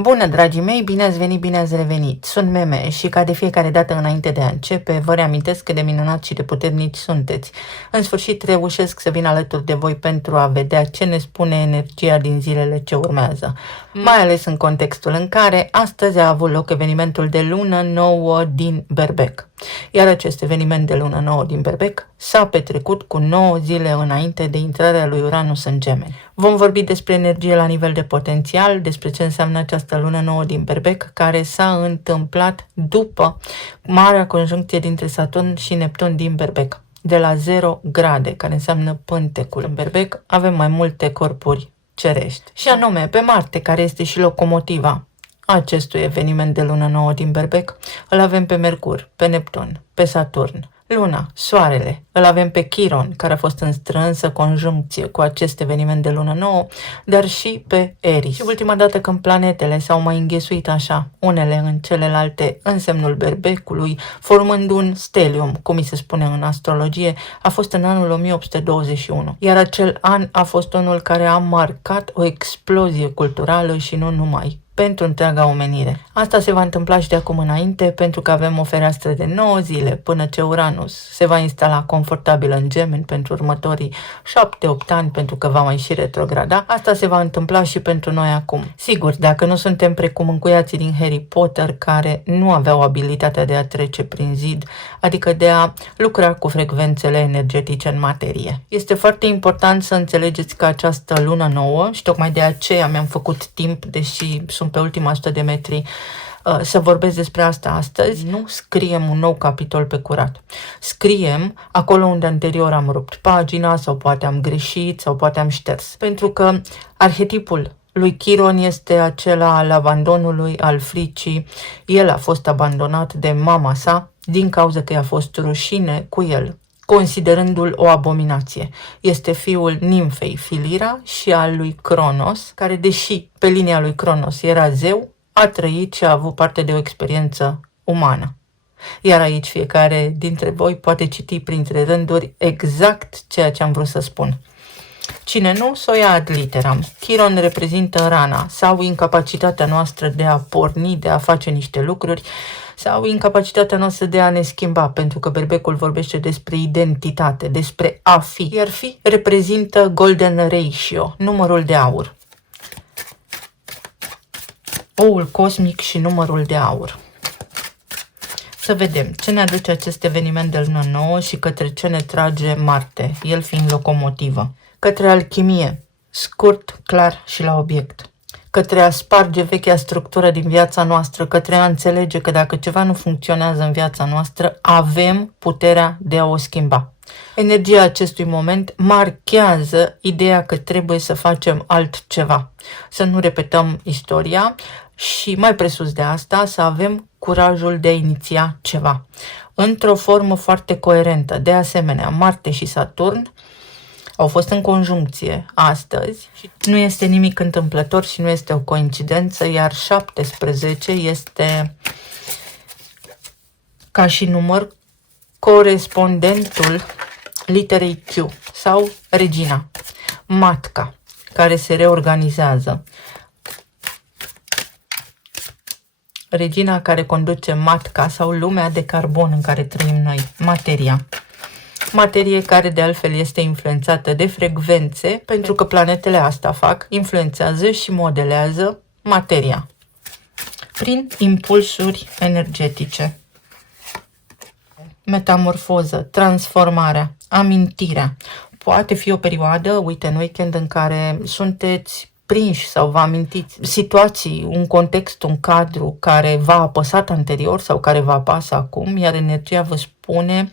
Bună, dragii mei, bine ați venit, bine ați revenit. Sunt Meme și ca de fiecare dată înainte de a începe, vă reamintesc cât de minunat și de puternici sunteți. În sfârșit reușesc să vin alături de voi pentru a vedea ce ne spune energia din zilele ce urmează. Mai ales în contextul în care astăzi a avut loc evenimentul de lună nouă din Berbec. Iar acest eveniment de lună nouă din Berbec s-a petrecut cu 9 zile înainte de intrarea lui Uranus în Gemeni. Vom vorbi despre energie la nivel de potențial, despre ce înseamnă această lună nouă din Berbec, care s-a întâmplat după marea conjuncție dintre Saturn și Neptun din Berbec, de la 0 grade, care înseamnă pântecul. În Berbec avem mai multe corpuri cerești, și anume pe Marte, care este și locomotiva acestui eveniment de lună nouă din Berbec, îl avem pe Mercur, pe Neptun, pe Saturn, Luna, Soarele, îl avem pe Chiron, care a fost în strânsă conjuncție cu acest eveniment de lună nouă, dar și pe Eris. Și ultima dată când planetele s-au mai înghesuit așa, unele în celelalte, în semnul Berbecului, formând un stelium, cum îi se spune în astrologie, a fost în anul 1821. Iar acel an a fost unul care a marcat o explozie culturală și nu numai, pentru întreaga omenire. Asta se va întâmpla și de acum înainte, pentru că avem o fereastră de 9 zile până ce Uranus se va instala confortabil în Gemeni pentru următorii 7-8 ani, pentru că va mai și retrograda. Asta se va întâmpla și pentru noi acum. Sigur, dacă nu suntem precum încuiații din Harry Potter, care nu aveau abilitatea de a trece prin zid, adică de a lucra cu frecvențele energetice în materie. Este foarte important să înțelegeți că această lună nouă, și tocmai de aceea mi-am făcut timp, deși sunt pe ultima 100 de metri, să vorbesc despre asta astăzi. Nu scriem un nou capitol pe curat. Scriem acolo unde anterior am rupt pagina, sau poate am greșit, sau poate am șters. Pentru că arhetipul lui Chiron este acela al abandonului, al fricii. El a fost abandonat de mama sa din cauza că i-a fost rușine cu el, considerându-l o abominație. Este fiul nimfei Filira și al lui Cronos, care, deși pe linia lui Cronos era zeu, a trăit și a avut parte de o experiență umană. Iar aici fiecare dintre voi poate citi printre rânduri exact ceea ce am vrut să spun. Cine nu, s-o ia ad literam. Chiron reprezintă rana sau incapacitatea noastră de a porni, de a face niște lucruri, sau incapacitatea noastră de a ne schimba, pentru că Berbecul vorbește despre identitate, despre a fi. Iar fi reprezintă golden ratio, numărul de aur. Oul cosmic și numărul de aur. Să vedem ce ne aduce acest eveniment de lună nouă și către ce ne trage Marte, el fiind locomotivă. Către alchimie, scurt, clar și la obiect. Către a sparge vechea structură din viața noastră, către a înțelege că dacă ceva nu funcționează în viața noastră, avem puterea de a o schimba. Energia acestui moment marchează ideea că trebuie să facem altceva, să nu repetăm istoria și, mai presus de asta, să avem curajul de a iniția ceva, într-o formă foarte coerentă. De asemenea, Marte și Saturn au fost în conjuncție astăzi. Nu este nimic întâmplător și nu este o coincidență, iar 17 este ca și număr corespondentul literei Q sau regina, matca, care se reorganizează. Regina care conduce matca sau lumea de carbon în care trăim noi, materia. Materie care de altfel este influențată de frecvențe, pentru că planetele asta fac, influențează și modelează materia prin impulsuri energetice. Metamorfoză, transformarea, amintirea. Poate fi o perioadă, uite, în weekend, în care sunteți prinși sau vă amintiți situații, un context, un cadru care v-a apăsat anterior sau care vă apasă acum, iar energia vă spune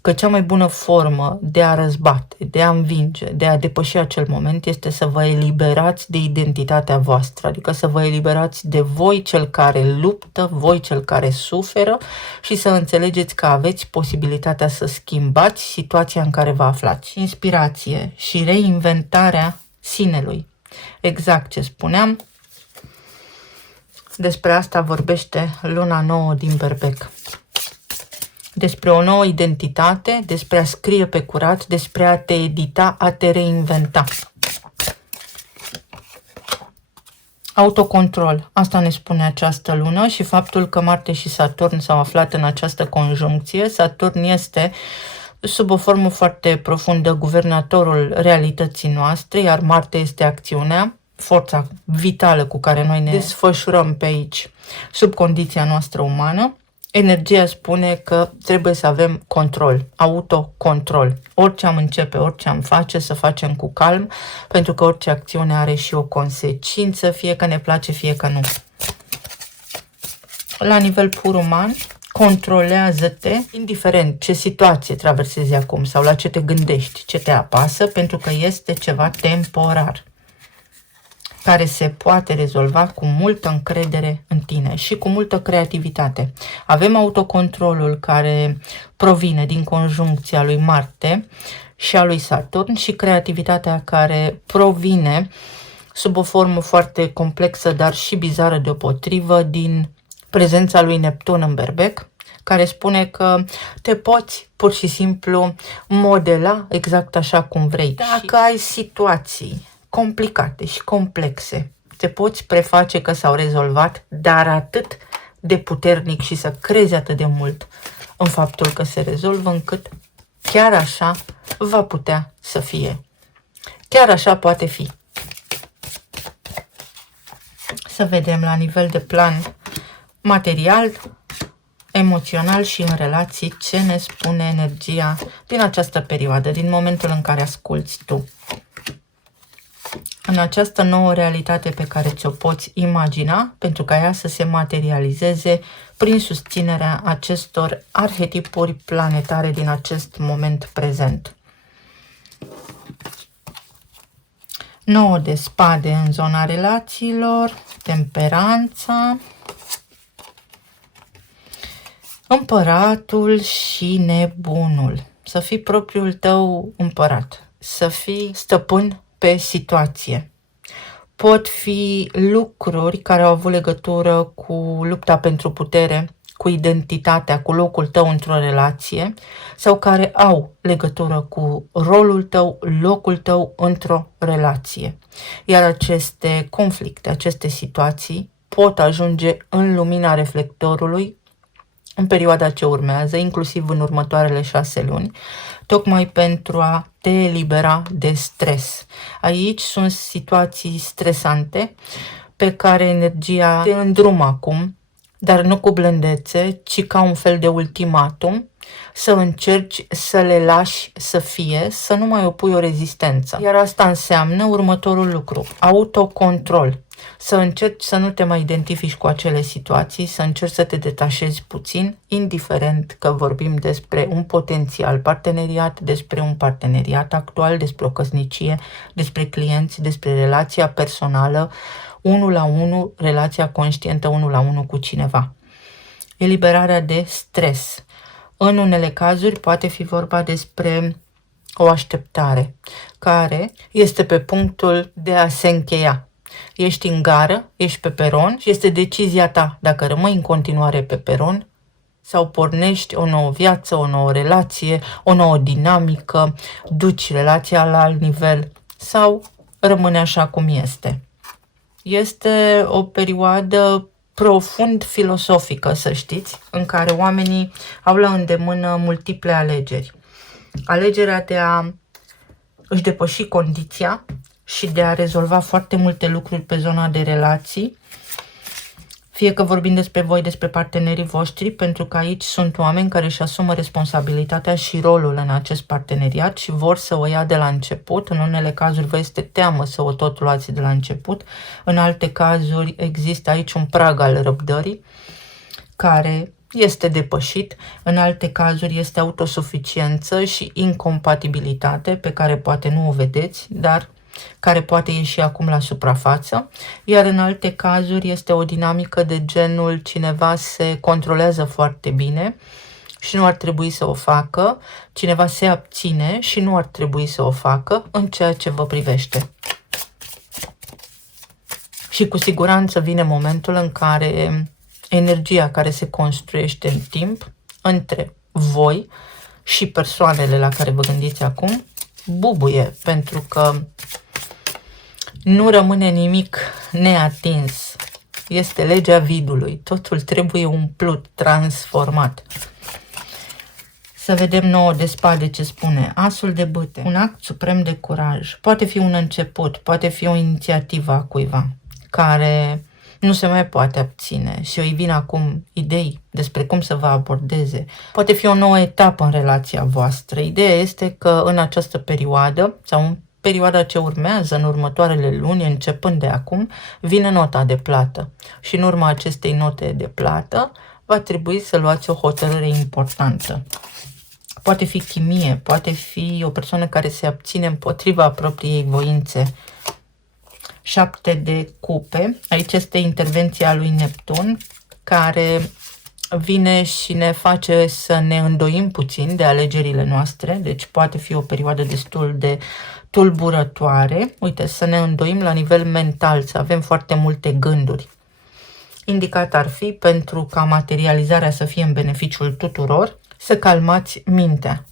că cea mai bună formă de a răzbate, de a învinge, de a depăși acel moment este să vă eliberați de identitatea voastră, adică să vă eliberați de voi cel care luptă, voi cel care suferă și să înțelegeți că aveți posibilitatea să schimbați situația în care vă aflați. Inspirație și reinventarea sinelui. Exact ce spuneam, despre asta vorbește luna nouă din Berbec. Despre o nouă identitate, despre a scrie pe curat, despre a te edita, a te reinventa. Autocontrol. Asta ne spune această lună și faptul că Marte și Saturn s-au aflat în această conjuncție. Saturn este sub o formă foarte profundă guvernatorul realității noastre, iar Marte este acțiunea, forța vitală cu care noi ne desfășurăm pe aici, sub condiția noastră umană. Energia spune că trebuie să avem control, autocontrol. Orice am începe, orice am face, să facem cu calm, pentru că orice acțiune are și o consecință, fie că ne place, fie că nu. La nivel pur uman, controlează-te, indiferent ce situație traversezi acum sau la ce te gândești, ce te apasă, pentru că este ceva temporar, care se poate rezolva cu multă încredere în tine și cu multă creativitate. Avem autocontrolul care provine din conjuncția lui Marte și a lui Saturn și creativitatea care provine sub o formă foarte complexă, dar și bizară deopotrivă, din prezența lui Neptun în Berbec, care spune că te poți pur și simplu modela exact așa cum vrei. Dacă ai situații complicate și complexe, te poți preface că s-au rezolvat, dar atât de puternic și să crezi atât de mult în faptul că se rezolvă, încât chiar așa va putea să fie. Chiar așa poate fi. Să vedem la nivel de plan material, emoțional și în relații ce ne spune energia din această perioadă, din momentul în care asculți tu. În această nouă realitate pe care ți-o poți imagina, pentru ca ea să se materializeze prin susținerea acestor arhetipuri planetare din acest moment prezent. 9 de spade în zona relațiilor, temperanța, împăratul și nebunul. Să fii propriul tău împărat, să fii stăpân pe situație. Pot fi lucruri care au avut legătură cu lupta pentru putere, cu identitatea, cu locul tău într-o relație, sau care au legătură cu rolul tău, locul tău într-o relație. Iar aceste conflicte, aceste situații pot ajunge în lumina reflectorului în perioada ce urmează, inclusiv în următoarele 6 luni, tocmai pentru a te elibera de stres. Aici sunt situații stresante pe care energia te îndrumă acum, dar nu cu blândețe, ci ca un fel de ultimatum, să încerci să le lași să fie, să nu mai opui o rezistență. Iar asta înseamnă următorul lucru: autocontrol. Să încerci să nu te mai identifici cu acele situații, să încerci să te detașezi puțin, indiferent că vorbim despre un potențial parteneriat, despre un parteneriat actual, despre o căsnicie, despre clienți, despre relația personală, 1 la 1, relația conștientă 1 la 1 cu cineva. Eliberarea de stres. În unele cazuri poate fi vorba despre o așteptare care este pe punctul de a se încheia. Ești în gară, ești pe peron și este decizia ta dacă rămâi în continuare pe peron sau pornești o nouă viață, o nouă relație, o nouă dinamică, duci relația la alt nivel sau rămâne așa cum este. Este o perioadă profund filosofică, să știți, în care oamenii au la îndemână multiple alegeri. Alegerea de a își depăși condiția și de a rezolva foarte multe lucruri pe zona de relații, fie că vorbim despre voi, despre partenerii voștri, pentru că aici sunt oameni care își asumă responsabilitatea și rolul în acest parteneriat și vor să o ia de la început. În unele cazuri vă este teamă să o tot luați de la început, în alte cazuri există aici un prag al răbdării care este depășit, în alte cazuri este autosuficiență și incompatibilitate pe care poate nu o vedeți, dar care poate ieși acum la suprafață, iar în alte cazuri este o dinamică de genul cineva se controlează foarte bine și nu ar trebui să o facă, cineva se abține și nu ar trebui să o facă în ceea ce vă privește. Și cu siguranță vine momentul în care energia care se construiește în timp între voi și persoanele la care vă gândiți acum bubuie, pentru că Nu rămâne nimic neatins. Este legea vidului. Totul trebuie umplut, transformat. Să vedem 9 de spade ce spune. Asul de bâte. Un act suprem de curaj. Poate fi un început, poate fi o inițiativă a cuiva care nu se mai poate abține și îi vin acum idei despre cum să vă abordeze. Poate fi o nouă etapă în relația voastră. Ideea este că în această perioadă sau în perioada ce urmează, în următoarele luni, începând de acum, vine nota de plată. Și în urma acestei note de plată va trebui să luați o hotărâre importantă. Poate fi chimie, poate fi o persoană care se abține împotriva propriei voințe. 7 de cupe. Aici este intervenția lui Neptun, care vine și ne face să ne îndoim puțin de alegerile noastre, deci poate fi o perioadă destul de tulburătoare. Uite, să ne îndoim la nivel mental, să avem foarte multe gânduri. Indicat ar fi, pentru ca materializarea să fie în beneficiul tuturor, să calmați mintea.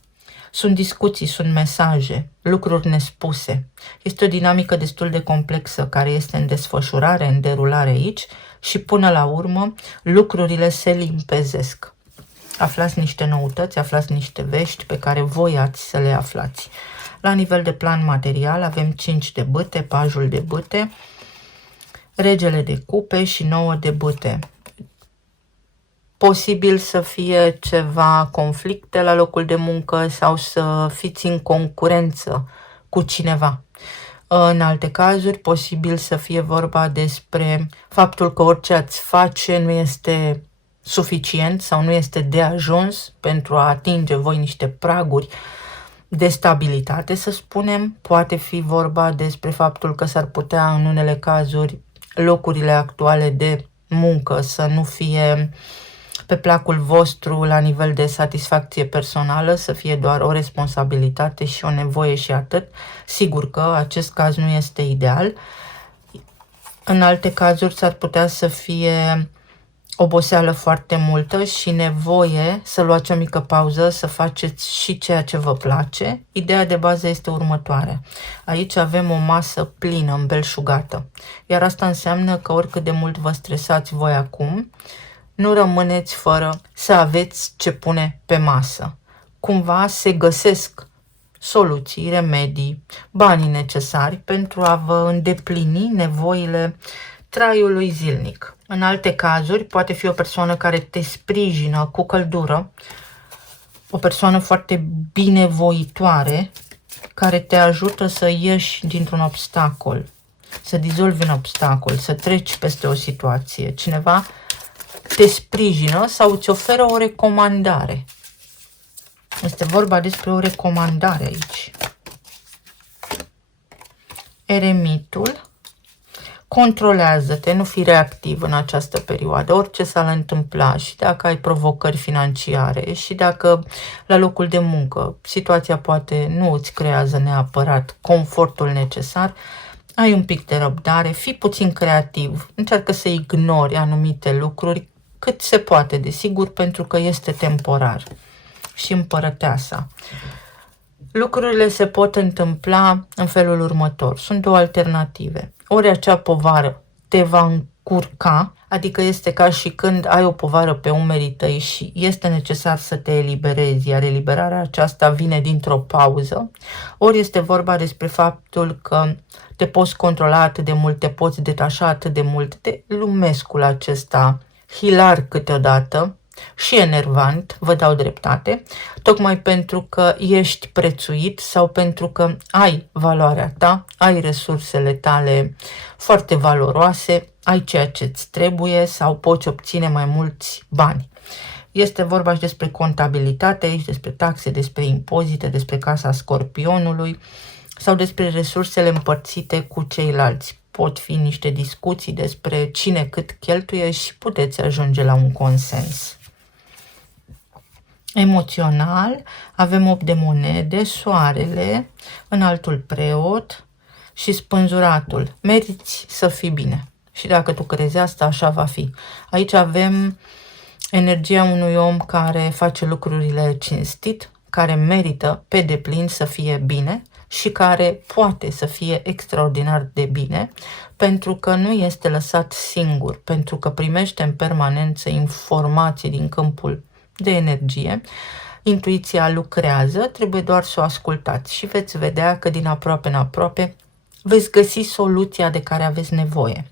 Sunt discuții, sunt mesaje, lucruri nespuse. Este o dinamică destul de complexă care este în desfășurare, în derulare aici și până la urmă lucrurile se limpezesc. Aflați niște noutăți, aflați niște vești pe care voi ați să le aflați. La nivel de plan material avem 5 de bâte, pajul de bâte, regele de cupe și 9 de bâte. Posibil să fie ceva conflicte la locul de muncă sau să fiți în concurență cu cineva. În alte cazuri, posibil să fie vorba despre faptul că orice ați face nu este suficient sau nu este de ajuns pentru a atinge voi niște praguri de stabilitate, să spunem. Poate fi vorba despre faptul că s-ar putea în unele cazuri locurile actuale de muncă să nu fie pe placul vostru la nivel de satisfacție personală, să fie doar o responsabilitate și o nevoie și atât. Sigur că acest caz nu este ideal. În alte cazuri s-ar putea să fie oboseală foarte multă și nevoie să luați o mică pauză, să faceți și ceea ce vă place. Ideea de bază este următoarea. Aici avem o masă plină, îmbelșugată. Iar asta înseamnă că oricât de mult vă stresați voi acum, nu rămâneți fără să aveți ce pune pe masă. Cumva se găsesc soluții, remedii, banii necesari pentru a vă îndeplini nevoile traiului zilnic. În alte cazuri, poate fi o persoană care te sprijină cu căldură, o persoană foarte binevoitoare, care te ajută să ieși dintr-un obstacol, să dizolvi un obstacol, să treci peste o situație. Cineva te sprijină sau îți oferă o recomandare. Este vorba despre o recomandare aici. Eremitul. Controlează-te, nu fi reactiv în această perioadă, orice s-ar întâmpla, și dacă ai provocări financiare și dacă la locul de muncă situația poate nu îți creează neapărat confortul necesar, ai un pic de răbdare, fii puțin creativ, încearcă să ignori anumite lucruri cât se poate, desigur, pentru că este temporar. Și împărăteasa. Lucrurile se pot întâmpla în felul următor. Sunt două alternative. Ori acea povară te va încurca, adică este ca și când ai o povară pe umerii tăi și este necesar să te eliberezi, iar eliberarea aceasta vine dintr-o pauză, ori este vorba despre faptul că te poți controla atât de mult, te poți detașa atât de mult de lumescul acesta hilar câteodată și enervant, vă dau dreptate, tocmai pentru că ești prețuit sau pentru că ai valoarea ta, ai resursele tale foarte valoroase, ai ceea ce îți trebuie sau poți obține mai mulți bani. Este vorba și despre contabilitate aici, despre taxe, despre impozite, despre casa scorpionului sau despre resursele împărțite cu ceilalți. Pot fi niște discuții despre cine cât cheltuie și puteți ajunge la un consens. Emoțional, avem 8 de monede, soarele, înaltul preot și spânzuratul. Meriți să fii bine. Și dacă tu crezi asta, așa va fi. Aici avem energia unui om care face lucrurile cinstit, care merită pe deplin să fie bine, și care poate să fie extraordinar de bine, pentru că nu este lăsat singur, pentru că primește în permanență informații din câmpul de energie. Intuiția lucrează, trebuie doar să o ascultați și veți vedea că din aproape în aproape veți găsi soluția de care aveți nevoie.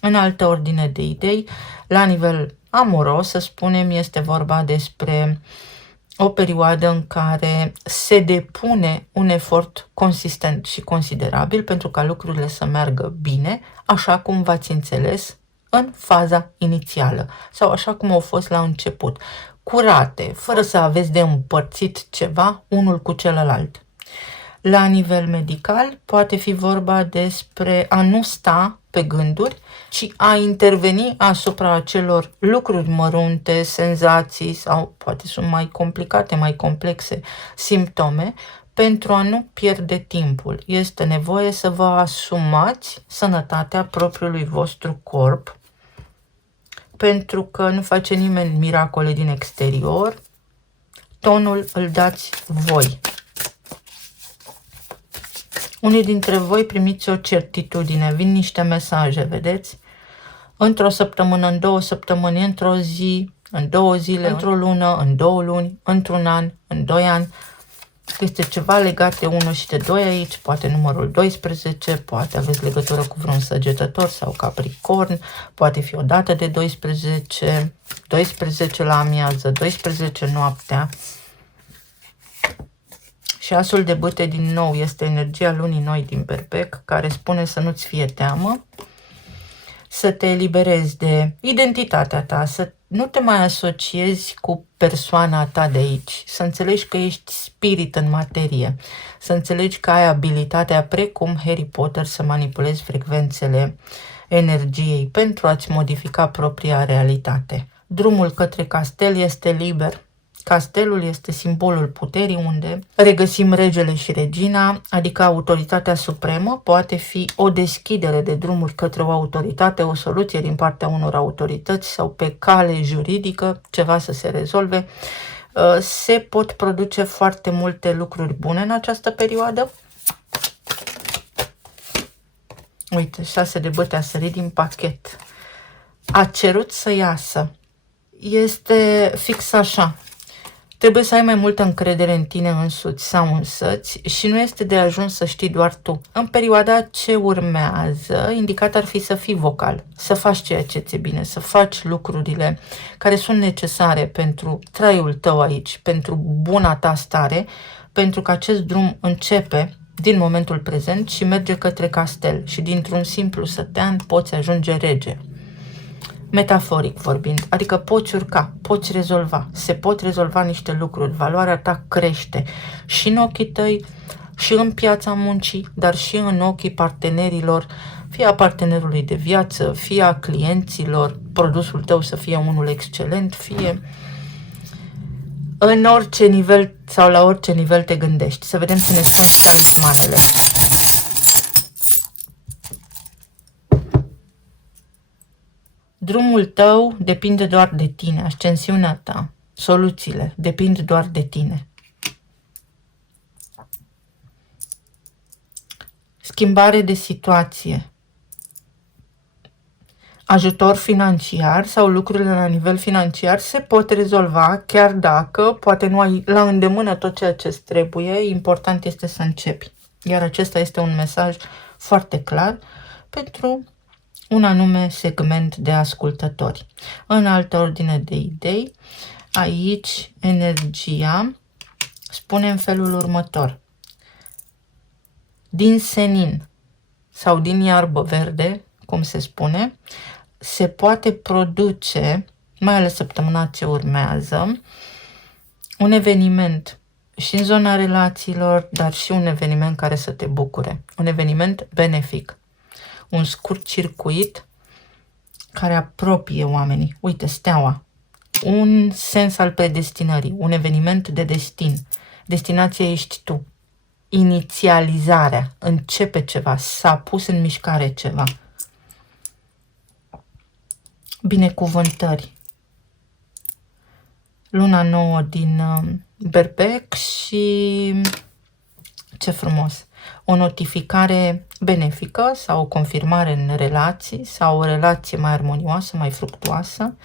În altă ordine de idei, la nivel amoros, să spunem, este vorba despre o perioadă în care se depune un efort consistent și considerabil pentru ca lucrurile să meargă bine, așa cum v-ați înțeles în faza inițială sau așa cum au fost la început, curate, fără să aveți de împărțit ceva unul cu celălalt. La nivel medical poate fi vorba despre a nu sta pe gânduri, ci a interveni asupra acelor lucruri mărunte, senzații sau poate sunt mai complicate, mai complexe simptome, pentru a nu pierde timpul. Este nevoie să vă asumați sănătatea propriului vostru corp, pentru că nu face nimeni miracole din exterior, tonul îl dați voi. Unii dintre voi primiți o certitudine, vin niște mesaje, vedeți? Într-o săptămână, în 2 săptămâni, într-o zi, în 2 zile, într-o lună, în 2 luni, într-un an, în 2 ani. Este ceva legat de 1 și de 2 aici, poate numărul 12, poate aveți legătură cu vreun săgetător sau capricorn, poate fi o dată de 12, 12 la amiază, 12 noaptea. Și asul de bâte din nou este energia lunii noi din Berbec, care spune să nu-ți fie teamă, să te eliberezi de identitatea ta, să nu te mai asociezi cu persoana ta de aici, să înțelegi că ești spirit în materie, să înțelegi că ai abilitatea, precum Harry Potter, să manipulezi frecvențele energiei pentru a-ți modifica propria realitate. Drumul către castel este liber. Castelul este simbolul puterii unde regăsim regele și regina, adică autoritatea supremă, poate fi o deschidere de drumuri către o autoritate, o soluție din partea unor autorități sau pe cale juridică, ceva să se rezolve. Se pot produce foarte multe lucruri bune în această perioadă. Uite, 6 de băte a sărit din pachet. A cerut să iasă. Este fix așa. Trebuie să ai mai multă încredere în tine însuți sau însăți și nu este de ajuns să știi doar tu. În perioada ce urmează, indicat ar fi să fii vocal, să faci ceea ce ți-e bine, să faci lucrurile care sunt necesare pentru traiul tău aici, pentru buna ta stare, pentru că acest drum începe din momentul prezent și merge către castel și dintr-un simplu sătean poți ajunge rege. Metaforic vorbind, adică poți urca, poți rezolva, se pot rezolva niște lucruri, valoarea ta crește și în ochii tăi, și în piața muncii, dar și în ochii partenerilor, fie a partenerului de viață, fie a clienților, produsul tău să fie unul excelent, fie în orice nivel sau la orice nivel te gândești. Să vedem ce ne spun talismanele. Drumul tău depinde doar de tine, ascensiunea ta, soluțiile depind doar de tine. Schimbare de situație, ajutor financiar sau lucrurile la nivel financiar se pot rezolva chiar dacă poate nu ai la îndemână tot ceea ce îți trebuie, important este să începi. Iar acesta este un mesaj foarte clar pentru un anume segment de ascultători. În altă ordine de idei, aici energia spune în felul următor. Din senin sau din iarbă verde, cum se spune, se poate produce, mai ales săptămâna ce urmează, un eveniment și în zona relațiilor, dar și un eveniment care să te bucure. Un eveniment benefic. Un scurt circuit care apropie oamenii. Uite, steaua. Un sens al predestinării. Un eveniment de destin. Destinația ești tu. Inițializarea. Începe ceva. S-a pus în mișcare ceva. Binecuvântări. Luna nouă din Berbec și ce frumos. o notificare benefică sau o confirmare în relații sau o relație mai armonioasă, mai fructuoasă.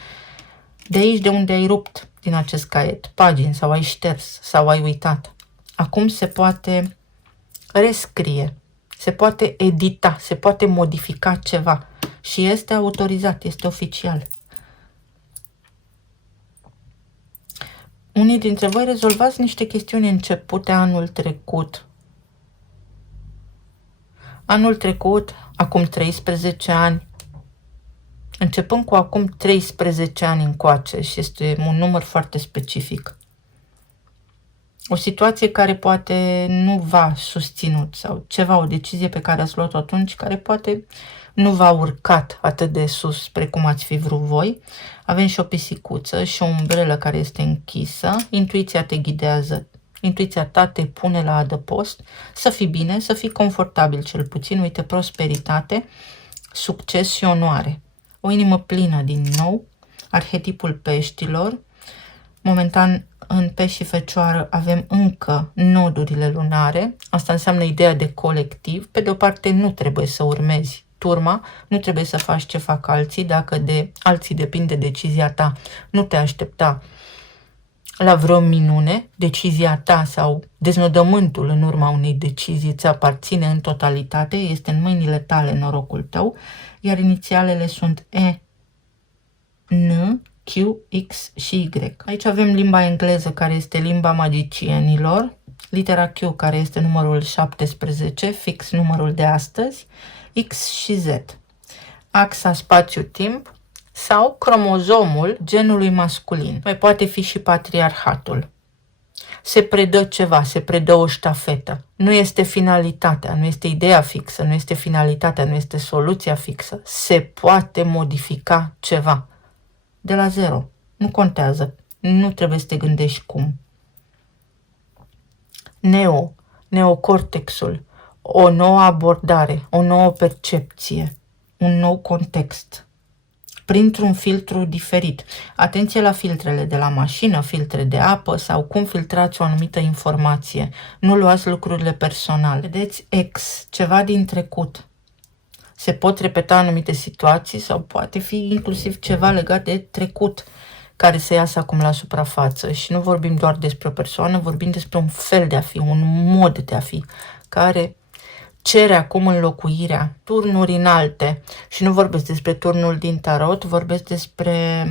De aici de unde ai rupt din acest caiet pagini sau ai șters sau ai uitat. Acum se poate rescrie, se poate edita, se poate modifica ceva și este autorizat, este oficial. Unii dintre voi rezolvați niște chestiuni începute anul trecut. Anul trecut, acum 13 ani, începând cu acum 13 ani încoace și este un număr foarte specific. O situație care poate nu v-a susținut sau ceva, o decizie pe care ați luat-o atunci care poate nu v-a urcat atât de sus precum ați fi vrut voi. Avem și o pisicuță și o umbrelă care este închisă. Intuiția te ghidează, intuiția ta te pune la adăpost, să fii bine, să fii confortabil cel puțin. Uite, prosperitate, succes și onoare. O inimă plină din nou, arhetipul peștilor. Momentan în pești și fecioară avem încă nodurile lunare. Asta înseamnă ideea de colectiv. Pe de o parte nu trebuie să urmezi turma, nu trebuie să faci ce fac alții. Dacă de alții depinde decizia ta, nu te aștepta la vreo minune. Decizia ta sau deznodământul în urma unei decizii îți aparține în totalitate, este în mâinile tale norocul tău, iar inițialele sunt E, N, Q, X și Y. Aici avem limba engleză, care este limba magicienilor, litera Q, care este numărul 17, fix numărul de astăzi, X și Z. Axa spațiu-timp sau cromozomul genului masculin. Mai poate fi și patriarhatul. Se predă ceva, se predă o ștafetă. Nu este finalitatea, nu este ideea fixă, nu este finalitatea, nu este soluția fixă. Se poate modifica ceva. De la zero. Nu contează. Nu trebuie să te gândești cum. Neocortexul. O nouă abordare, o nouă percepție, un nou context. Printr-un filtru diferit. Atenție la filtrele de la mașină, filtre de apă sau cum filtrați o anumită informație. Nu luați lucrurile personale. Vedeți, ceva din trecut. Se pot repeta anumite situații sau poate fi inclusiv ceva legat de trecut care se iasă acum la suprafață. Și nu vorbim doar despre o persoană, vorbim despre un fel de a fi, un mod de a fi, care cere acum înlocuirea, turnuri înalte. Și nu vorbesc despre turnul din tarot, vorbesc despre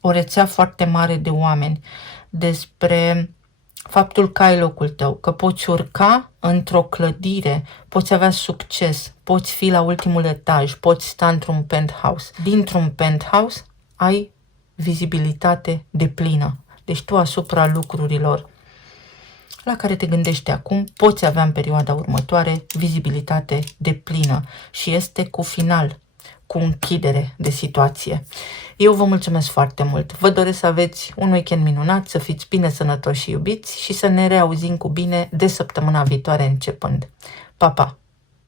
o rețea foarte mare de oameni, despre faptul că ai locul tău, că poți urca într-o clădire, poți avea succes, poți fi la ultimul etaj, poți sta într-un penthouse. Dintr-un penthouse ai vizibilitate deplină. Deci tu asupra lucrurilor la care te gândești acum, poți avea în perioada următoare vizibilitate deplină și este cu final, cu închidere de situație. Eu vă mulțumesc foarte mult. Vă doresc să aveți un weekend minunat, să fiți bine, sănătoși și iubiți și să ne reauzim cu bine de săptămâna viitoare începând. Pa, pa!